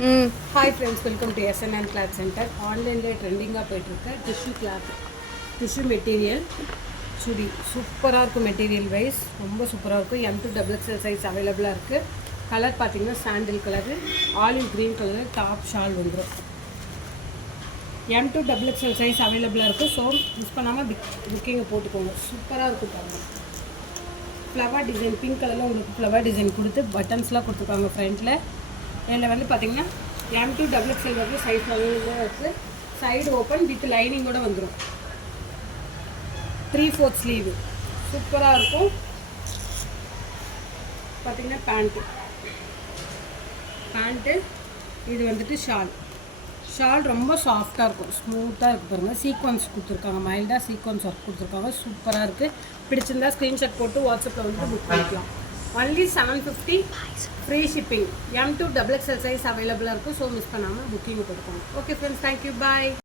Hi friends, welcome to SNN cloth centre. ஆன்லைனில் ட்ரெண்டிங்காக போயிட்டுருக்க டிஷ்யூ கிளாத், டிஷ்யூ மெட்டீரியல் சுடி சூப்பராக இருக்கும். மெட்டீரியல் வைஸ் ரொம்ப சூப்பராக இருக்கும். M2XXL சைஸ் அவைலபிளாக இருக்குது. கலர் பார்த்திங்கன்னா sandal colour, olive green colour, top shawl வந்துடும். M2XXL சைஸ் அவைலபிளாக இருக்குது. ஸோ மிஸ் பண்ணாமல் புக்கிங்கை போட்டுக்கோங்க. சூப்பராக இருக்கும் பாருங்கள். ஃப்ளவர் டிசைன் பிங்க் கலரில் உங்களுக்கு ஃப்ளவர் டிசைன் கொடுத்து பட்டன்ஸ்லாம் கொடுத்துருக்காங்க ஃப்ரண்ட்டில். இதில் வந்து பார்த்திங்கன்னா M2XXL வந்து சைஸ் அவைலபிளாக இருக்குது. சைடு ஓப்பன் வித் லைனிங்கோடு வந்துடும். 3/4 ஸ்லீவு சூப்பராக இருக்கும். பார்த்திங்கன்னா பேண்ட்டு இது வந்துட்டு ஷால் ரொம்ப சாஃப்டாக இருக்கும், ஸ்மூத்தாக இருக்குது பாருங்கள். சீக்வன்ஸ் கொடுத்துருக்காங்க, மைல்டாக சீக்வன்ஸ் ஒர்க் கொடுத்துருக்காங்க. சூப்பராக இருக்குது. பிடிச்சிருந்தா ஸ்க்ரீன்ஷாட் போட்டு வாட்ஸ்அப்பில் வந்து புக் பண்ணிக்கலாம். Only 750 free shipping. M2XXL size அவைலபிளாக இருக்கும். ஸோ மிஸ் பண்ணாமல் புக்கிங் கொடுக்கணும். ஓகே ஃப்ரெண்ட்ஸ், தேங்க்யூ, பாய்.